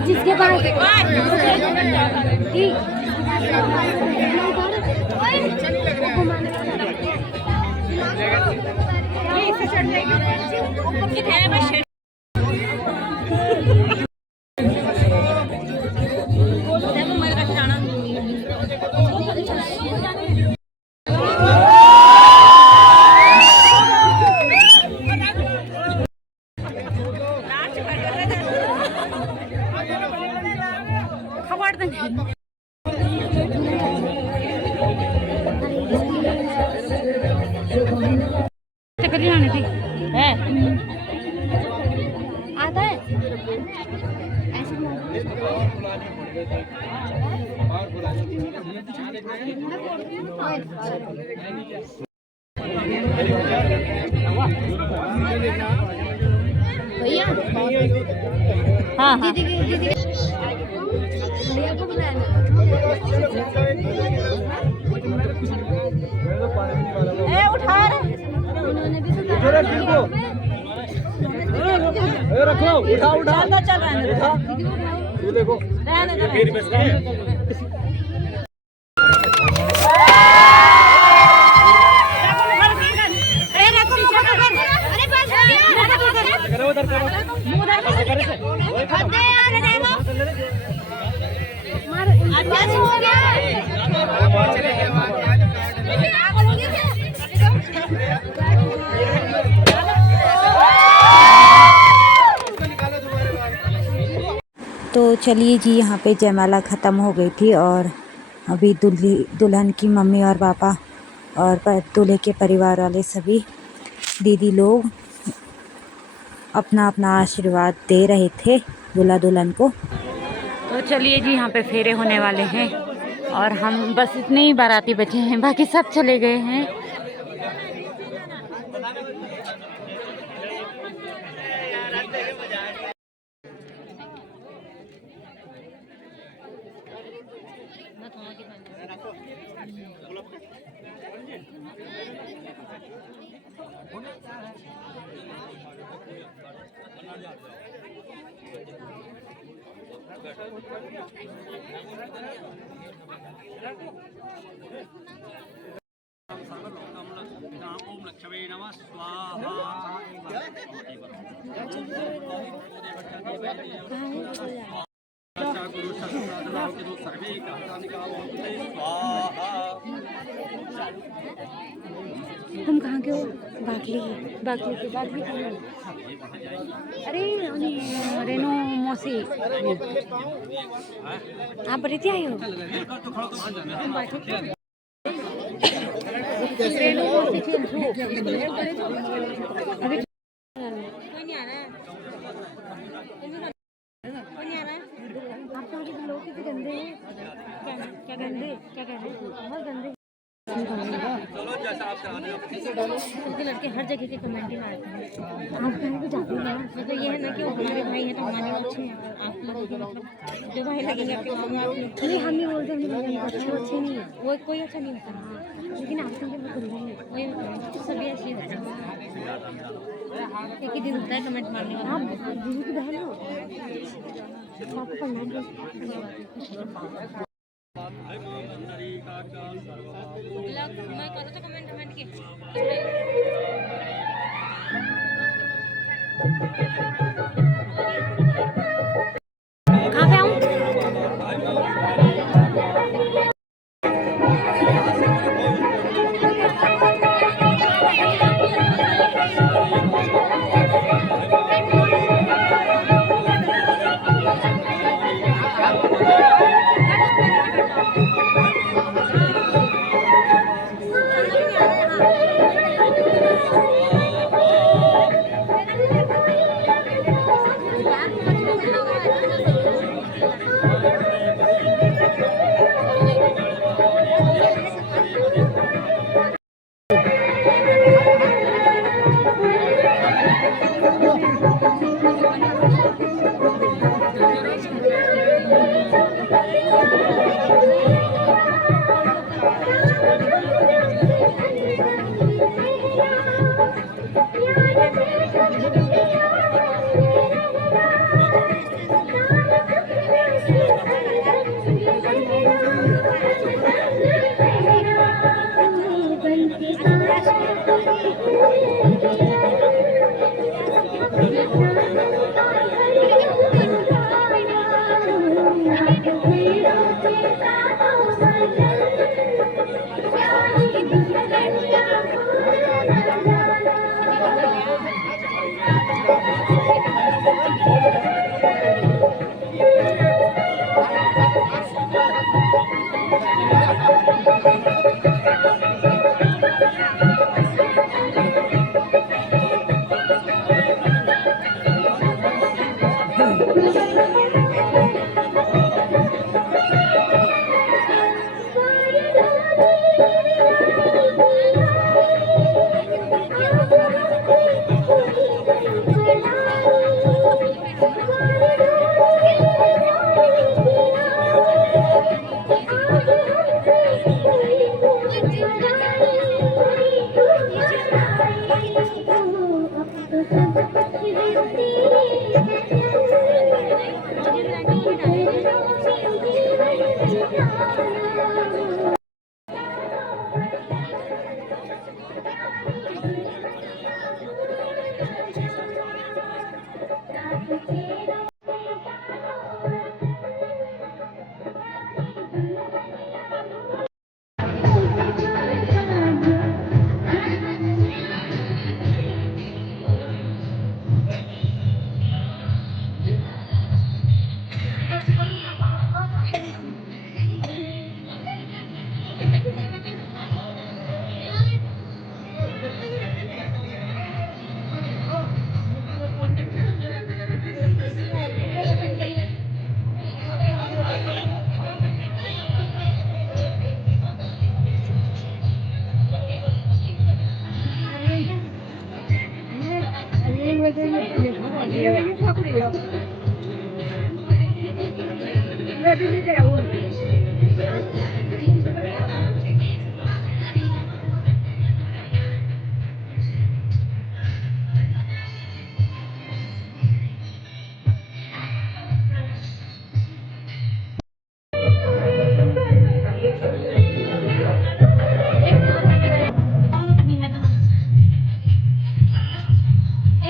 जिसके पास आता है भैया। हाँ दीदी भैया को बुलाया उठा उन्होंने भी रखो उठा चल रहा है ये देखो तो चलिए जी, यहाँ पे जयमाला ख़त्म हो गई थी और अभी दुल्हन की मम्मी और पापा और दूल्हे के परिवार वाले सभी दीदी लोग अपना अपना आशीर्वाद दे रहे थे दूल्हा दुल्हन को। तो चलिए जी, यहाँ पे फेरे होने वाले हैं और हम बस इतने ही बाराती बचे हैं, बाकी सब चले गए हैं। ओम लक्ष्मी नमः स्वाहा। तुम कहाँ के हो? बागली अरे रेनो मौसी, आप बड़ी आई हो? रेनो मौसी अभी आप लोग कितने गंदे हैं? क्या गंदे? क्या कह रहे हैं? बहुत गंदे। सबके लड़के हर जगह के कमेंट मारते हैं। आप कहीं भी जाते हैं मतलब ये है ना कि वो हमारे भाई हैं तो हमारे अच्छे हैं, आप लोगों के मतलब जो भाई लगेंगे आपके सामने नहीं, हम ही बोलते हैं अच्छे नहीं है, वो कोई अच्छा नहीं होता, लेकिन आपके लिए बहुत गंदे हैं, वही सभी अच्छे होते हैं। एक ही दिन होता है कमेंट मारने वाला। आप दीदी की बहन हो, आपको पढ़ना मैं करो तो कमेंट के कहाँ पे आऊँ?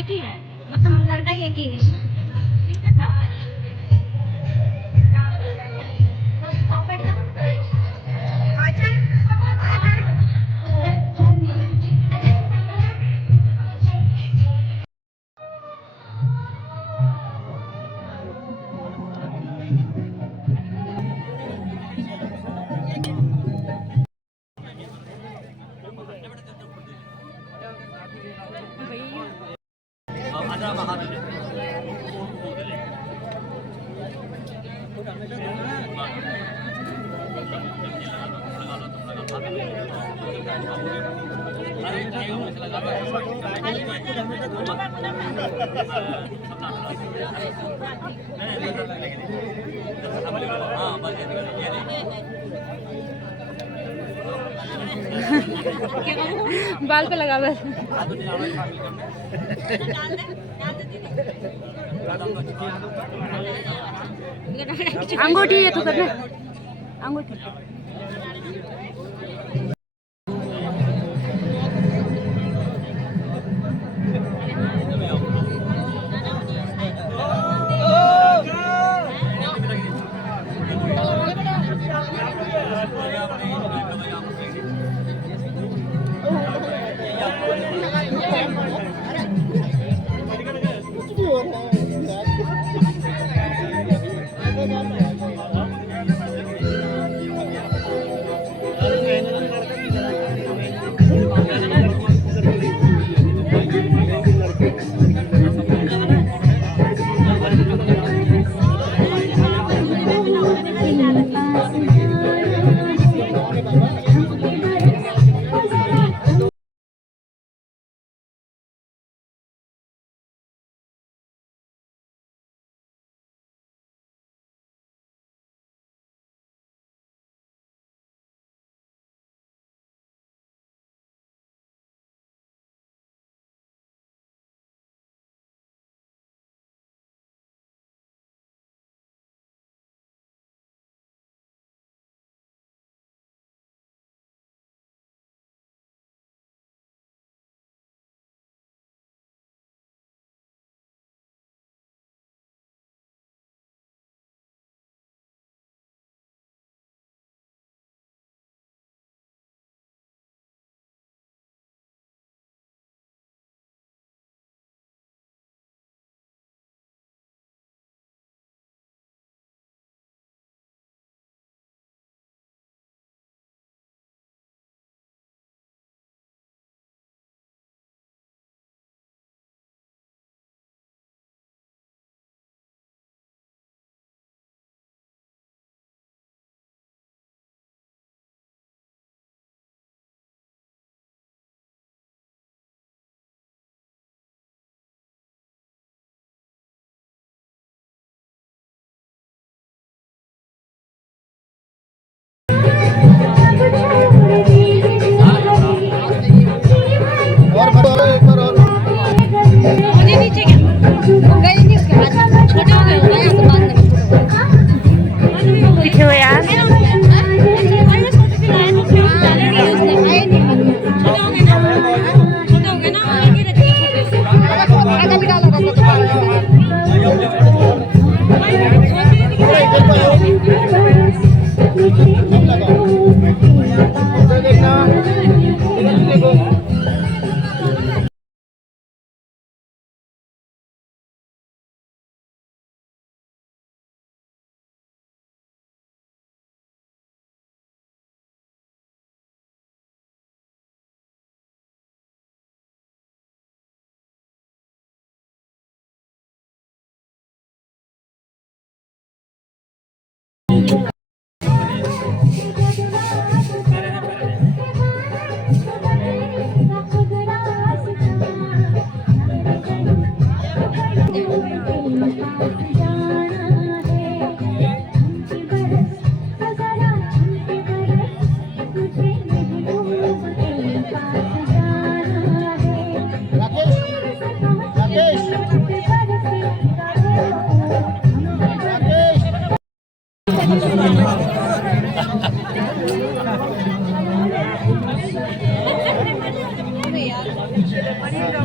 एक ही है, मतलब लड़का एक ही है। आजा बाहर बाल पे लगा बस। अंगूठी है तो करना अंगूठी।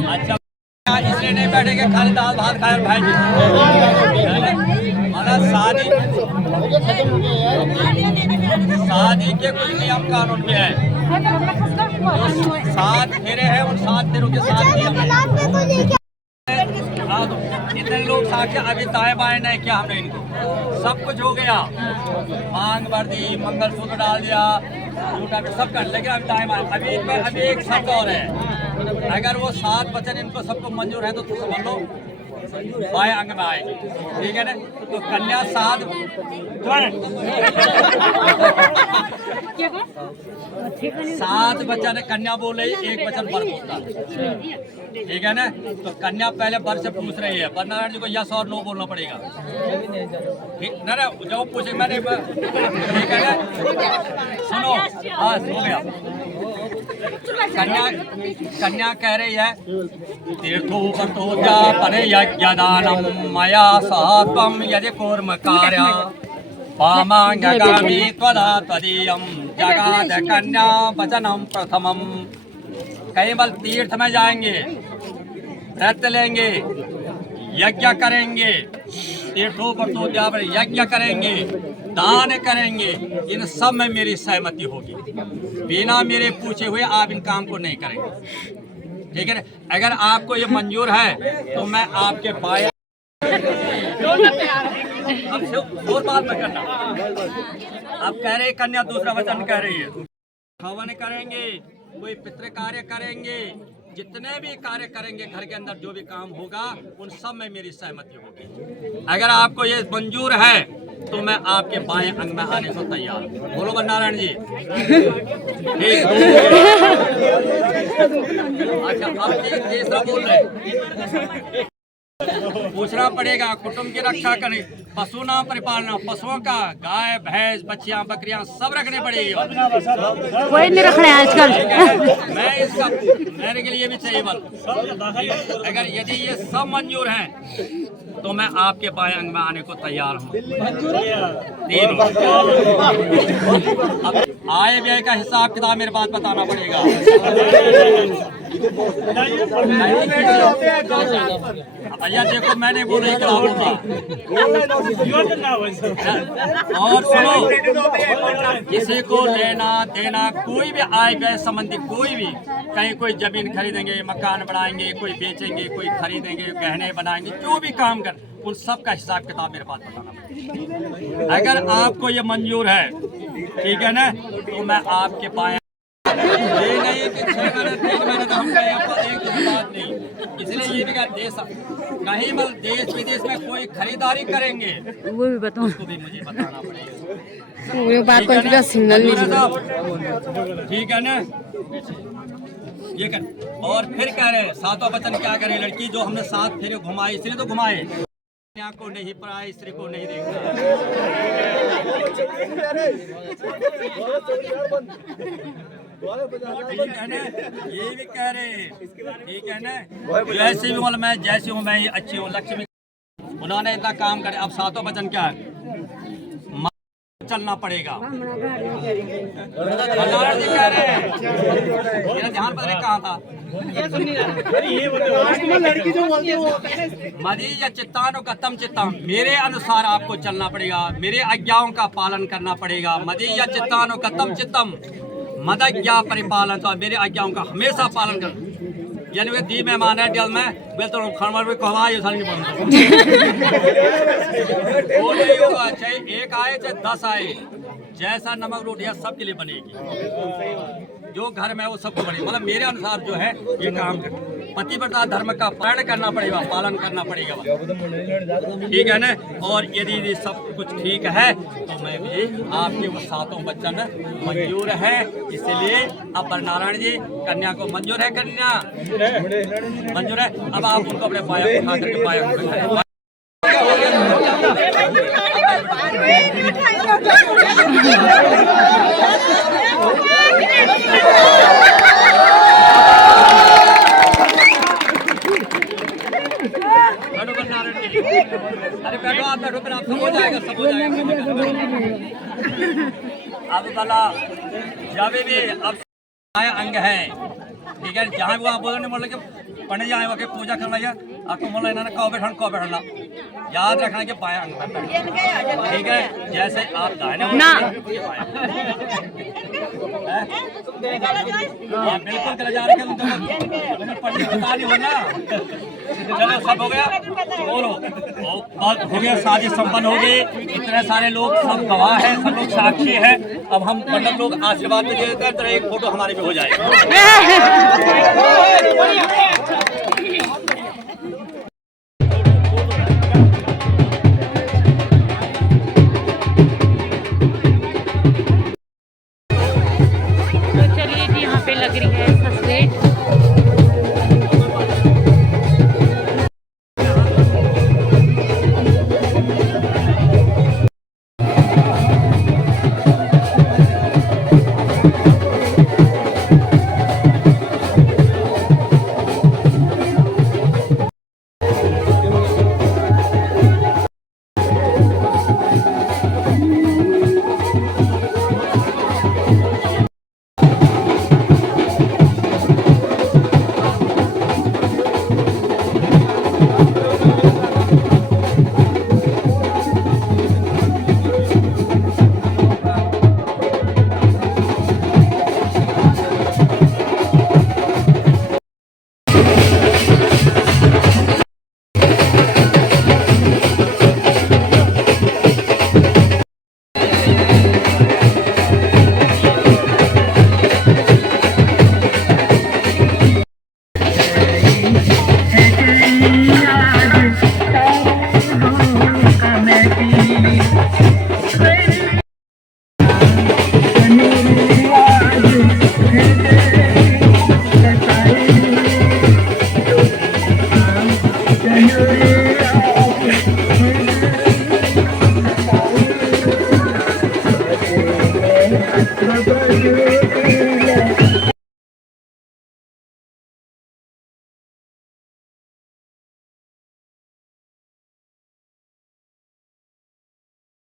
अच्छा इसलिए नहीं बैठेंगे, खाली दाल भात खाए भाई जी। मतलब शादी के कुछ नियम कानून में है। जो 7 फेरे हैं उन 7 फेरों के साथ ही इतने लोग साक्ष्य अभी दाएं बाएं नहीं किया हमने इनको, सब कुछ हो गया, मांग भर दी, मंगलसूत्र डाल दिया, झूठा भी सब कर, लेकिन अभी दाएं बाएं अभी इनमें अभी एक शब्द और है। अगर वो 7 वचन इनको सबको मंजूर है तो समझ लो बाएं अंग में आएगी, ठीक है ना। तो कन्या 7 वचन कन्या बोले, 1 वचन वर बोलता, ठीक है ना। तो कन्या पहले वर से पूछ रही है, वर नारायण जी को यस और नो बोलना पड़ेगा, ठीक ना। जब पूछे मैंने, ठीक है ना, सुनो बस हो गया। कन्या कह रही है तीर्थोपतोजा परे यज्ञदानम मया सह त्वं यदि कुर्म कार्या पामांगगामी त्वदा त्वदीयं जगाद कन्या वचनम प्रथमम। केवल तीर्थ में जाएंगे, व्रत लेंगे, यज्ञ करेंगे, तीर्थोपतोजा पर यज्ञ करेंगे, दान करेंगे, इन सब में मेरी सहमति होगी। बिना मेरे पूछे हुए आप इन काम को नहीं करेंगे, ठीक है। अगर आपको ये मंजूर है तो मैं आपके बाएं और बात में करना। आप कह रहे कन्या दूसरा वचन कह रही है, हवन करेंगे, कोई पितृ कार्य करेंगे, जितने भी कार्य करेंगे घर के अंदर जो भी काम होगा उन सब में मेरी सहमति होगी। अगर आपको ये मंजूर है तो मैं आपके बाएं अंग में आने को तैयार हूँ। बोलो वर नारायण जी। ठीक। अच्छा अब तीसरा बोल रहे, पूछना पड़ेगा कुटुंब की रक्षा करें, पशु ना परिपालना, पशुओं का गाय भैंस बच्चियां बकरियां सब रखने पड़ेगी। कोई नहीं रख रहे हैं आजकल। मैं इसका मेरे के लिए भी चाहिए बल। अगर यदि ये सब मंजूर हैं तो मैं आपके बाएं अंग में आने को तैयार हूँ। अब आय व्यय का हिसाब किताब मेरे पास बताना पड़ेगा। भैया देखो मैंने बोला ही क्या बोला। और सुनो, किसी को लेना देना कोई भी आय व्यय संबंधी कोई भी, कहीं कोई जमीन खरीदेंगे, मकान बनाएंगे, कोई बेचेंगे, कोई खरीदेंगे, गहने बनाएंगे, जो भी काम कर उन सब का हिसाब किताब मेरे पास बताना पड़ेगा। अगर आपको ये मंजूर है, ठीक है ना, तो मैं आपके बाएं ये नहीं कि 6 महीने 3 महीने तो हम कहें एक बात नहीं। इसलिए ये भी कहा देश कहीं मतलब देश विदेश में कोई खरीदारी करेंगे वो भी बताओ, उसको भी मुझे बताना पड़ेगा। वो बात का सिग्नल नहीं, ठीक है ना। ये कर और फिर कह रहे 7वां वचन क्या करे, लड़की जो हमने 7 फेरे घुमाए इसलिए तो घुमाए, कन्या को नहीं पराई स्त्री को नहीं देखना। ठीक है ना, ये भी कह रहे, ठीक है ना। जैसे भी बोल मैं जैसे हूँ मैं ही अच्छी हूँ, लक्ष्मी उन्होंने इतना काम करे। अब 7वां वचन क्या है, चलना पड़ेगा। मेरा ध्यान पता नहीं कहाँ था। मदी या चित्तानो का तम चित्ताम, मेरे अनुसार आपको चलना पड़ेगा, मेरे आज्ञाओं का पालन करना पड़ेगा। मदी या चित्तानो का तम चित्तम मदज्ञा परिपालन, तो मेरे आज्ञाओं का हमेशा पालन कर। यानी वे दी मेहमान है जल में बिल तो खाना भी कहवा ये साल नहीं बनता। वो नहीं होगा, चाहे 1 आए चाहे 10 आए, जैसा नमक रोटियां सबके लिए बनेगी। जो घर में वो सबको बनेगी, मतलब मेरे अनुसार जो है ये काम कर। पतिव्रता धर्म का पालन करना पड़ेगा, पालन करना पड़ेगा, ठीक है ना। और यदि सब कुछ ठीक है तो मैं भी आपके वो सातों वचन मंजूर है। इसलिए अब नारायण जी कन्या को मंजूर है, कन्या मंजूर है। अब आप उनको अपने पाया उठा करके पाया उठाएं। अरे बैठो आप, बैठो, फिर आप सब हो जाएगा, सब हो जाएगा। अब वाला जब भी अब अंग है, ठीक है, जहाँ वो आप बोलने बोल के पंडित जी आए वहाँ पूजा करना है, आपको बोला इन्होंने कौ बैठना याद रखना कि पाया अंग में बैठना, ठीक है। जैसे आप दाहिने बिल्कुल गलत जा रहे हैं, पंडित बता नहीं होना। चलो सब हो गया, बोलो हो गया, शादी संपन्न हो गई। इतने सारे लोग सब गवाह हैं, सब लोग साक्षी हैं। अब हम मतलब लोग आशीर्वाद में दे देते हैं, तो एक फोटो हमारे भी हो जाएगा।